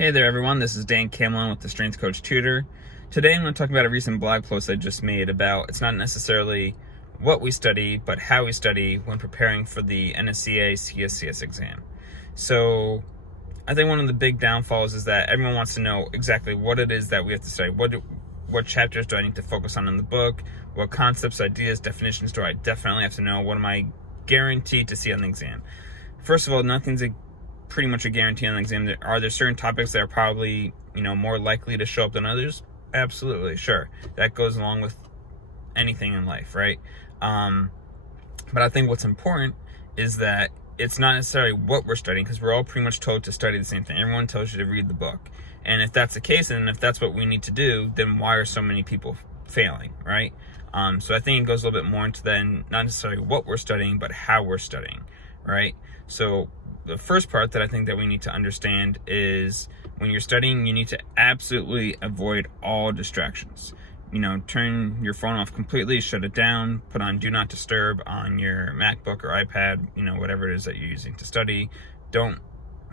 Hey there everyone, this is Dan Cameron with the Strength Coach Tutor. Today I'm going to talk about a recent blog post I just made about it's not necessarily what we study, but how we study when preparing for the NSCA CSCS exam. So I think one of the big downfalls is that everyone wants to know exactly what it is that we have to study. What chapters do I need to focus on in the book? What concepts, ideas, definitions do I definitely have to know? What am I guaranteed to see on the exam? First of all, nothing's pretty much a guarantee on the exam. Are there certain topics that are probably, more likely to show up than others? Absolutely, sure. That goes along with anything in life, right? But I think what's important is that it's not necessarily what we're studying, because we're all pretty much told to study the same thing. Everyone tells you to read the book. And if that's the case, and if that's what we need to do, then why are so many people failing, right? So I think it goes a little bit more into then not necessarily what we're studying, but how we're studying, right? So the first part that I think that we need to understand is when you're studying, you need to absolutely avoid all distractions. Turn your phone off completely, shut it down, put on Do Not Disturb on your MacBook or iPad, whatever it is that you're using to study. Don't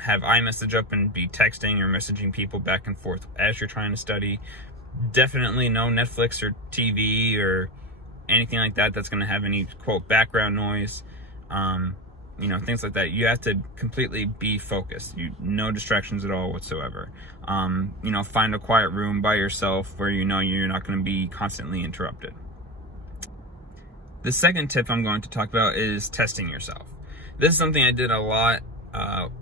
have iMessage up and be texting or messaging people back and forth as you're trying to study. Definitely no Netflix or TV or anything like that that's going to have any, quote, background noise. Things like that. You have to completely be focused. No distractions at all whatsoever. Find a quiet room by yourself where you're not going to be constantly interrupted. The second tip I'm going to talk about is testing yourself. This is something I did a lot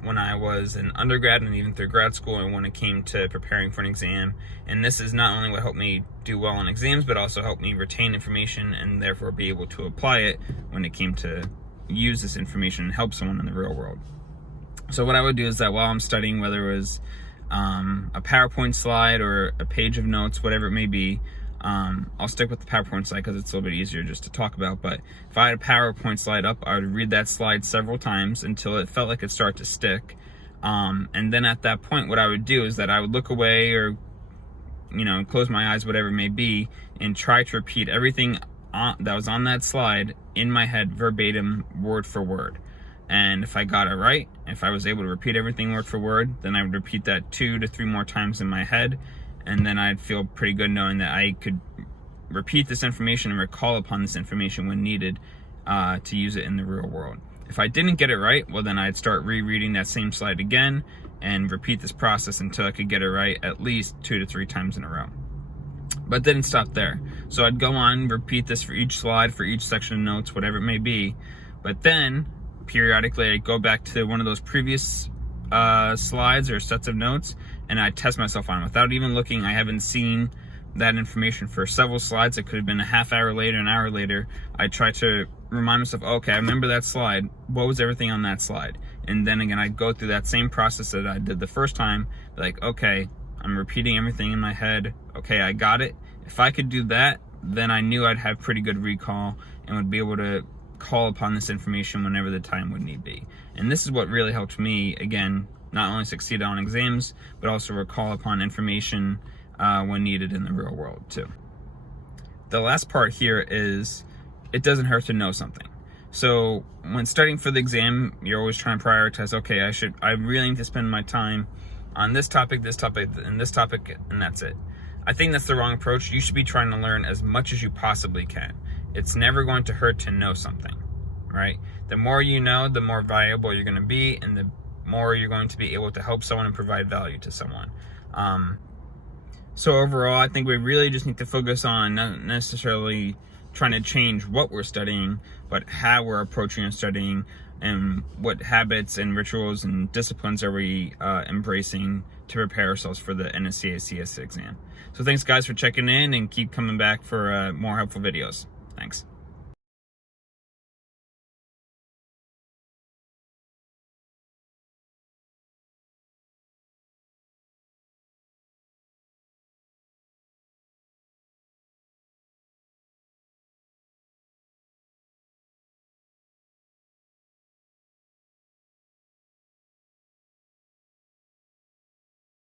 when I was an undergrad and even through grad school and when it came to preparing for an exam. And this is not only what helped me do well on exams, but also helped me retain information and therefore be able to apply it when it came to use this information and help someone in the real world. So what I would do is that while I'm studying, whether it was a PowerPoint slide or a page of notes, whatever it may be, I'll stick with the PowerPoint slide because it's a little bit easier just to talk about. But if I had a PowerPoint slide up, I would read that slide several times until it felt like it started to stick. And then at that point, what I would do is that I would look away or, close my eyes, whatever it may be, and try to repeat everything that was on that slide in my head verbatim, word for word. And if I got it right, if I was able to repeat everything word for word, then I would repeat that 2 to 3 more times in my head, and then I'd feel pretty good knowing that I could repeat this information and recall upon this information when needed to use it in the real world. If I didn't get it right, well then I'd start rereading that same slide again and repeat this process until I could get it right at least 2 to 3 times in a row. But didn't stop there. So I'd go on, repeat this for each slide, for each section of notes, whatever it may be. But then, periodically, I'd go back to one of those previous slides or sets of notes, and I'd test myself on it. Without even looking, I haven't seen that information for several slides. It could have been a half hour later, an hour later. I'd try to remind myself, okay, I remember that slide. What was everything on that slide? And then again, I'd go through that same process that I did the first time, like, okay, I'm repeating everything in my head. Okay, I got it. If I could do that, then I knew I'd have pretty good recall and would be able to call upon this information whenever the time would need be. And this is what really helped me, again, not only succeed on exams, but also recall upon information when needed in the real world too. The last part here is it doesn't hurt to know something. So when studying for the exam, you're always trying to prioritize, okay, I really need to spend my time on this topic, and this topic, and that's it. I think that's the wrong approach. You should be trying to learn as much as you possibly can. It's never going to hurt to know something, right? The more you know, the more valuable you're going to be, and the more you're going to be able to help someone and provide value to someone. So overall, I think we really just need to focus on not necessarily trying to change what we're studying, but how we're approaching and studying, and what habits and rituals and disciplines are we embracing to prepare ourselves for the NSCA CS exam. So thanks guys for checking in, and keep coming back for more helpful videos. Thanks.